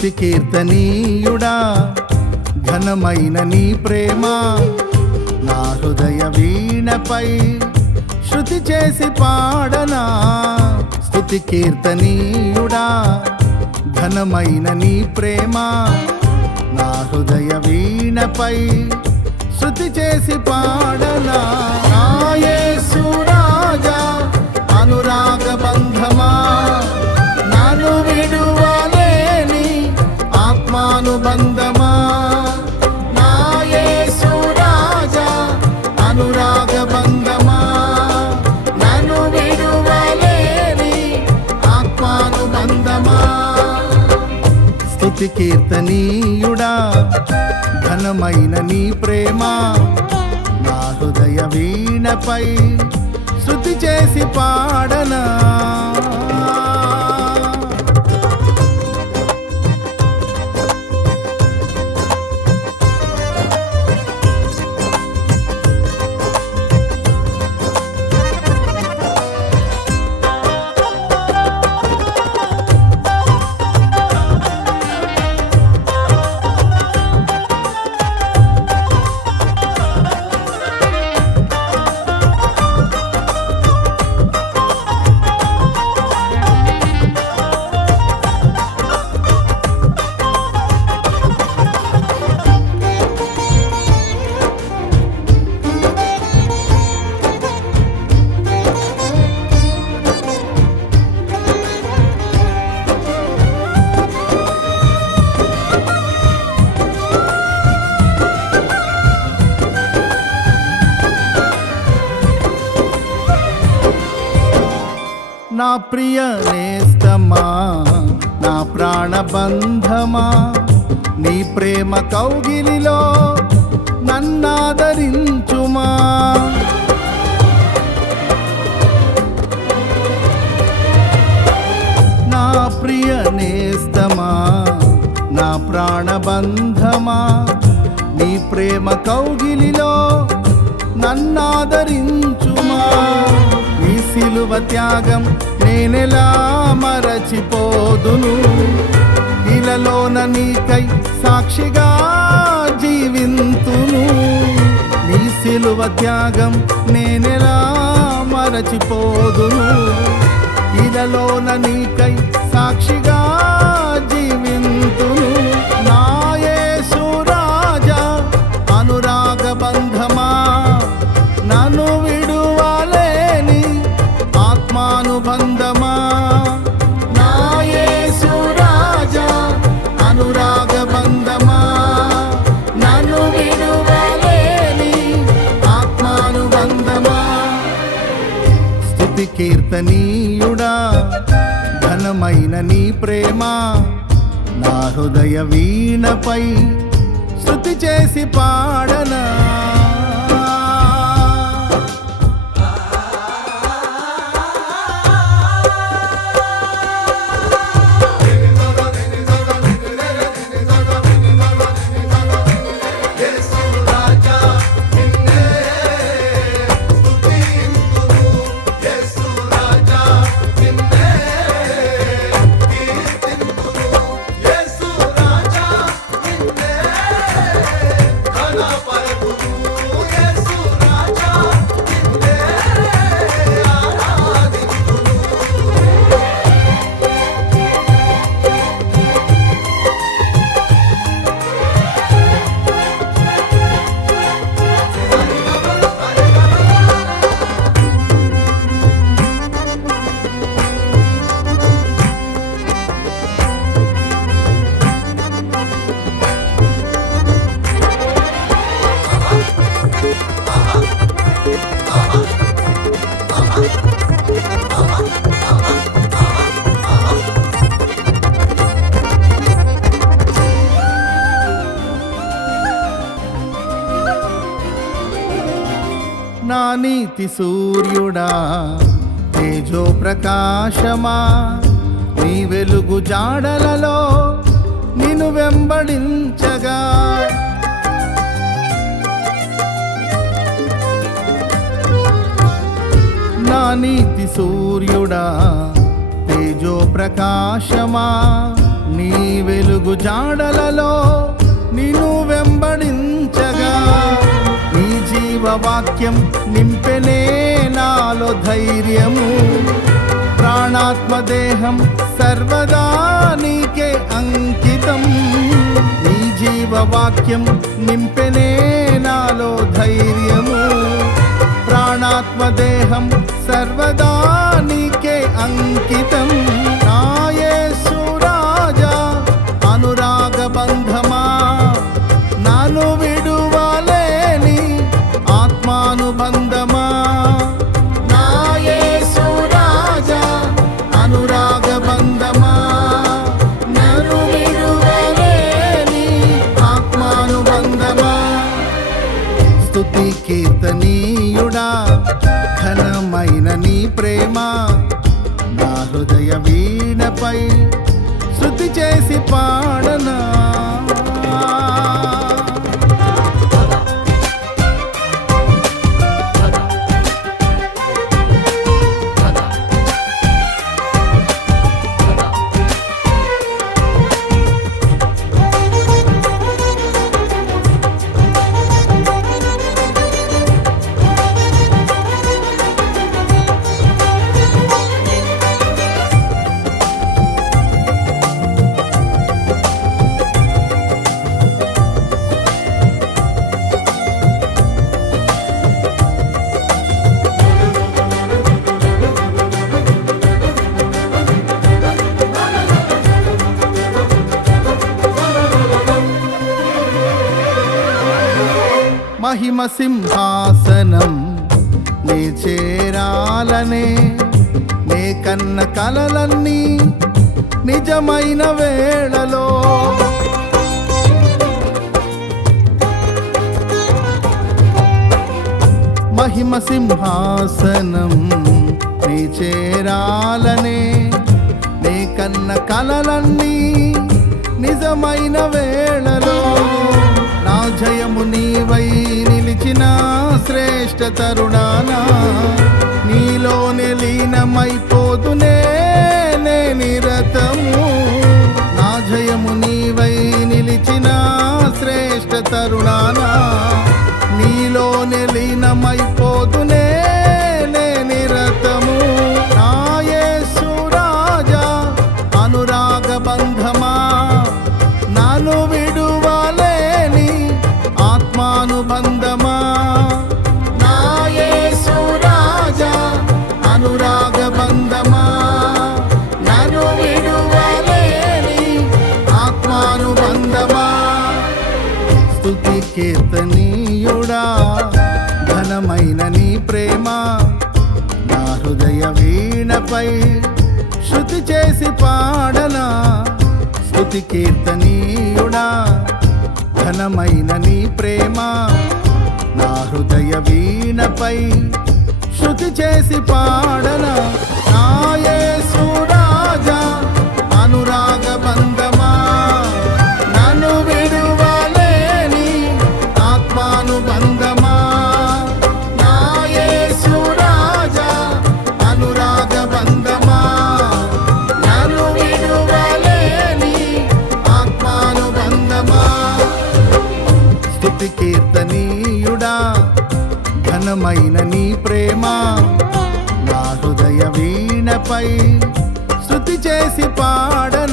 స్తుతి కీర్తనీయుడా ఘనమైన నీ ప్రేమ నా హృదయ వీణపై శృతి చేసి పాడనా. స్తుతి కీర్తనీయుడా ఘనమైన నీ ప్రేమ నా హృదయ వీణపై శృతి చేసి పాడనా. నా యేసు రాజా అనురాగ బంధమా నన్ను విడువలేని ఆత్మానుబంధమా. నా యేసు రాజా అనురాగ బంధమా నన్ను విడువలేని ఆత్మానుబంధమా. స్తుతి కీర్తనీయుడా ఘనమైన నీ ప్రేమ నా హృదయ వీణపై శృతి చేసి పాడనా. నా ప్రియ నేస్తమా నా ప్రాణబంధమా నీ ప్రేమ కౌగిలిలో నన్నాదరించుమా. నా ప్రియ నేస్తమా నా ప్రాణబంధమా నీ ప్రేమ కౌగిలిలో నన్నాదరించుమా. నీ సిలువ త్యాగం నేనెలా మరచిపోదును, ఇలలోన నీకై సాక్షిగా జీవింతును. నీ సిలువ త్యాగం నేనెలా మరచిపోదును, ఇలలోన నీకై సాక్షిగా జీవింతును. నా యేసు రాజా అనురాగ బంధమా నన్ను విడువలేని ఆత్మానుబంధమా. నా యేసు రాజా అనురాగ బంధమా నన్ను విడువలేని ఆత్మానుబంధమా. స్తుతి కీర్తనీయుడా ఘనమైన నీ ప్రేమ నా హృదయ వీణపై శృతి చేసి పాడనా. నా నీతి సూర్యుడా తేజో ప్రకాశమా నీ వెలుగు జాడలలో నిన్ను వెంబడించగా. నా నీతి సూర్యుడా తేజో ప్రకాశమా నీ వెలుగు జాడలలో నిన్ను వెంబడించగా నీ జీవవాక్యం నింపెనే నాలో ధైర్యము. ప్రాణాత్మ దేహం సర్వదా నీకే అంకితం. నీ జీవవాక్యం నింపెనే నాలో ధైర్యము. ప్రాణాత్మ దేహం సర్వదా నీకే అంకితం. నా యేసు రాజా అనురాగ బంధమా, నాను విడువలేని ఆత్మానుబంధమా. నా యేసు రాజా అనురాగ బంధమా, నాను విడువలేని ఆత్మానుబంధమా. స్తుతి కీర్తనీయుడా ఘనమైన నీ ప్రేమ నా హృదయ వీణపై శృతి చేసి పాడనా. మహిమ సింహాసనం నే చేరాలనే నే కన్న కలలన్నీ నిజమైన వేళలో మహిమ సింహాసనం నే చేరాలనే నే కన్న కలలన్నీ నిజమైన వేళలో నా జయము నీవై నిలిచిన శ్రేష్ఠ తరుణానా నీలోనే లీనమైపోదునే నే నిరతము. నా జయము నీవై నిలిచిన శ్రేష్ఠ తరుణానా నీలోనే లీనమైపోదునే నే నిరతము. నా యేసు రాజా అనురాగ బంధమా, నాను విడువలేని ఆత్మానుబంధమా. నా యేసు రాజా అనురాగ బంధమా, నాను విడువలేని ఆత్మానుబంధమా. స్తుతి కీర్తనీయుడా ఘనమైన నీ ప్రేమ నా హృదయ వీణపై శృతి చేసి పాడనా. స్తుతి కీర్తనీయుడా ఘనమైన నీ ప్రేమ నా హృదయ వీణపై శృతి చేసి పాడనా. నా యేసు రాజా అనురాగ బంధమా, నన్ను విడువలేని ఆత్మానుబంధమా. నా యేసు రాజా అనురాగ బంధమా, నన్ను విడువలేని ఆత్మానుబంధమా. స్తుతి కీర్తనీయుడా ఘనమైన నీ ప్రేమ నా హృదయ వీణపై శృతి చేసి పాడ